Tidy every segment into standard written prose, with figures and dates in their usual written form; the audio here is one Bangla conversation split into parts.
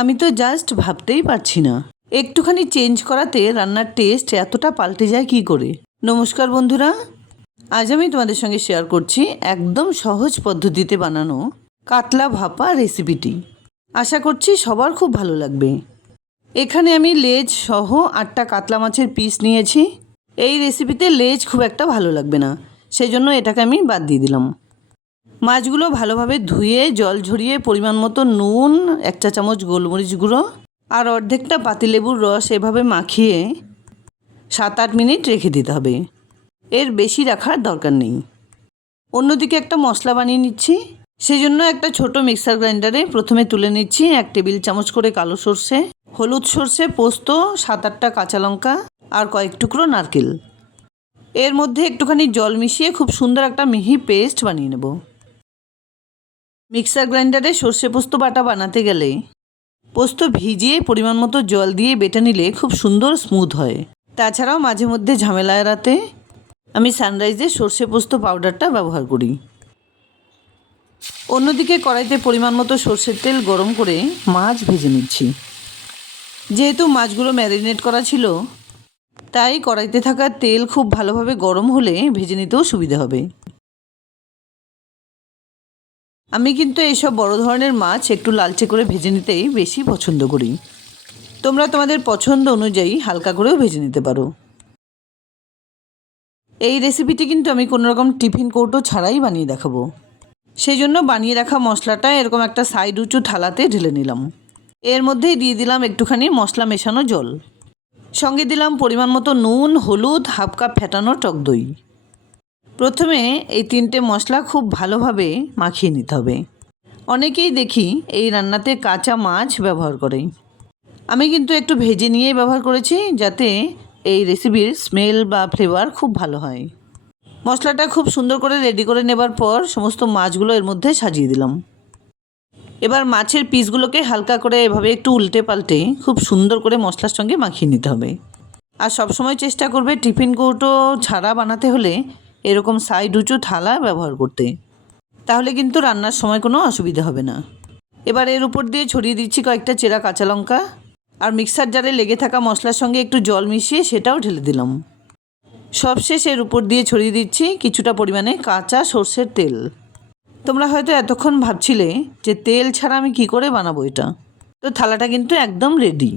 আমি তো জাস্ট ভাবতেই পারছি না একটুখানি চেঞ্জ করাতে রান্নার টেস্ট এতটা পাল্টে যায় কি করে। নমস্কার বন্ধুরা, আজ আমি তোমাদের সঙ্গে শেয়ার করছি একদম সহজ পদ্ধতিতে বানানো কাতলা ভাপা রেসিপিটি। আশা করছি সবার খুব ভালো লাগবে। এখানে আমি লেজ সহ 8টা কাতলা মাছের পিস নিয়েছি। এই রেসিপিতে লেজ খুব একটা ভালো লাগবে না, সেই জন্য এটাকে আমি বাদ দিয়ে দিলাম। মাছগুলো ভালোভাবে ধুয়ে জল ঝরিয়ে পরিমাণ মতো নুন, 1 চা চামচ গোলমরিচ গুঁড়ো আর অর্ধেকটা পাতিলেবুর রস এভাবে মাখিয়ে 7-8 মিনিট রেখে দিতে হবে। এর বেশি রাখার দরকার নেই। অন্যদিকে একটা মশলা বানিয়ে নিচ্ছি। সেজন্য একটা ছোট মিক্সার গ্রাইন্ডারে প্রথমে তুলে নিচ্ছি 1 টেবিল চামচ করে কালো সর্ষে, হলুদ সর্ষে, পোস্ত, 7-8টা কাঁচা লঙ্কা আর কয়েক টুকরো নারকেল। এর মধ্যে একটুখানি জল মিশিয়ে খুব সুন্দর একটা মিহি পেস্ট বানিয়ে নেব। মিক্সার গ্রাইন্ডারে সর্ষে পোস্ত বাটা বানাতে গেলে পোস্ত ভিজিয়ে পরিমাণ মতো জল দিয়ে বেটে নিলে খুব সুন্দর স্মুথ হয়। তাছাড়াও মাঝে মধ্যে ঝামেলা এড়াতে আমি সানরাইজের সর্ষে পোস্ত পাউডারটা ব্যবহার করি। অন্যদিকে কড়াইতে পরিমাণ মতো সর্ষের তেল গরম করে মাছ ভেজে নিচ্ছি। যেহেতু মাছগুলো ম্যারিনেট করা ছিল, তাই কড়াইতে থাকা তেল খুব ভালোভাবে গরম হলে ভেজে নিতেও সুবিধা হবে। আমি কিন্তু এইসব বড় ধরনের মাছ একটু লালচে করে ভেজে নিতেই বেশি পছন্দ করি। তোমরা তোমাদের পছন্দ অনুযায়ী হালকা করেও ভেজে নিতে পারো। এই রেসিপিটি কিন্তু আমি কোনোরকম টিফিন কৌটো ছাড়াই বানিয়ে দেখাবো। সেই জন্য বানিয়ে রাখা মশলাটা এরকম একটা সাইড উঁচু থালাতে ঢেলে নিলাম। এর মধ্যেই দিয়ে দিলাম একটুখানি মশলা মেশানো জল, সঙ্গে দিলাম পরিমাণ মতো নুন, হলুদ, হাফ কাপ ফেটানো টক দই। প্রথমে এই 3টে মশলা খুব ভালোভাবে মাখিয়ে নিতে হবে। অনেকেই দেখি এই রান্নাতে কাঁচা মাছ ব্যবহার করে। আমি কিন্তু একটু ভেজে নিয়ে ব্যবহার করেছি, যাতে এই রেসিপির স্মেল বা ফ্লেভার খুব ভালো হয়। মশলাটা খুব সুন্দর করে রেডি করে নেবার পর সমস্ত মাছগুলো এর মধ্যে সাজিয়ে দিলাম। এবার মাছের পিসগুলোকে হালকা করে এভাবে একটু উল্টে পাল্টে খুব সুন্দর করে মশলার সঙ্গে মাখিয়ে নিতে হবে। আর সবসময় চেষ্টা করবে টিফিন কৌটো ছাড়া বানাতে হলে এরকম সাইড উঁচু থালা ব্যবহার করতে, তাহলে কিন্তু রান্নার সময় কোনো অসুবিধা হবে না। এবার এর উপর দিয়ে ছড়িয়ে দিচ্ছি কয়েকটা চেরা কাঁচা লঙ্কা, আর মিক্সার জারে লেগে থাকা মশলার সঙ্গে একটু জল মিশিয়ে সেটাও ঢেলে দিলাম। সবশেষ এর উপর দিয়ে ছড়িয়ে দিচ্ছি কিছুটা পরিমাণে কাঁচা সর্ষের তেল। তোমরা হয়তো এতক্ষণ ভাবছিলে যে তেল ছাড়া আমি কি করে বানাবো এটা, তো থালাটা কিন্তু একদম রেডি।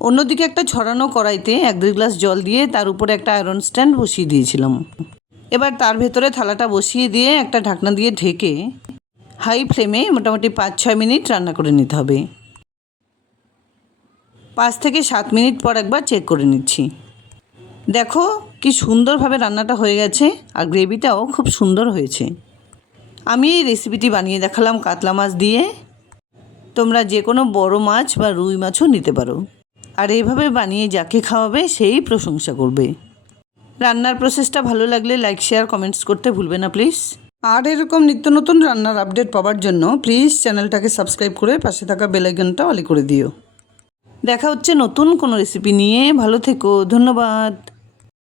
অন্যদিকে একটা ছড়ানো কড়াইতে 1-2 গ্লাস জল দিয়ে তার উপরে একটা আয়রন স্ট্যান্ড বসিয়ে দিয়েছিলাম। এবার তার ভেতরে থালাটা বসিয়ে দিয়ে একটা ঢাকনা দিয়ে ঢেকে হাই ফ্লেমে মোটামুটি 5-6 মিনিট রান্না করে নিতে হবে। 5 থেকে 7 মিনিট পর একবার চেক করে নিচ্ছি। দেখো কি সুন্দরভাবে রান্নাটা হয়ে গেছে, আর গ্রেভিটাও খুব সুন্দর হয়েছে। আমি এই রেসিপিটি বানিয়ে দেখালাম কাতলা মাছ দিয়ে। তোমরা যে কোনো বড় মাছ বা রুই মাছও নিতে পারো, আর এইভাবে বানিয়ে যাকে খাওয়াবে সেই প্রশংসা করবে। রান্নার প্রসেসটা ভালো লাগলে লাইক, শেয়ার, কমেন্টস করতে ভুলবে না প্লিজ। আর এরকম নিত্য নতুন রান্নার আপডেট পাওয়ার জন্য প্লিজ চ্যানেলটাকে সাবস্ক্রাইব করে পাশে থাকা বেল আইকনটা অলি করে দিও। দেখা হচ্ছে নতুন কোনো রেসিপি নিয়ে। ভালো থেকো, ধন্যবাদ।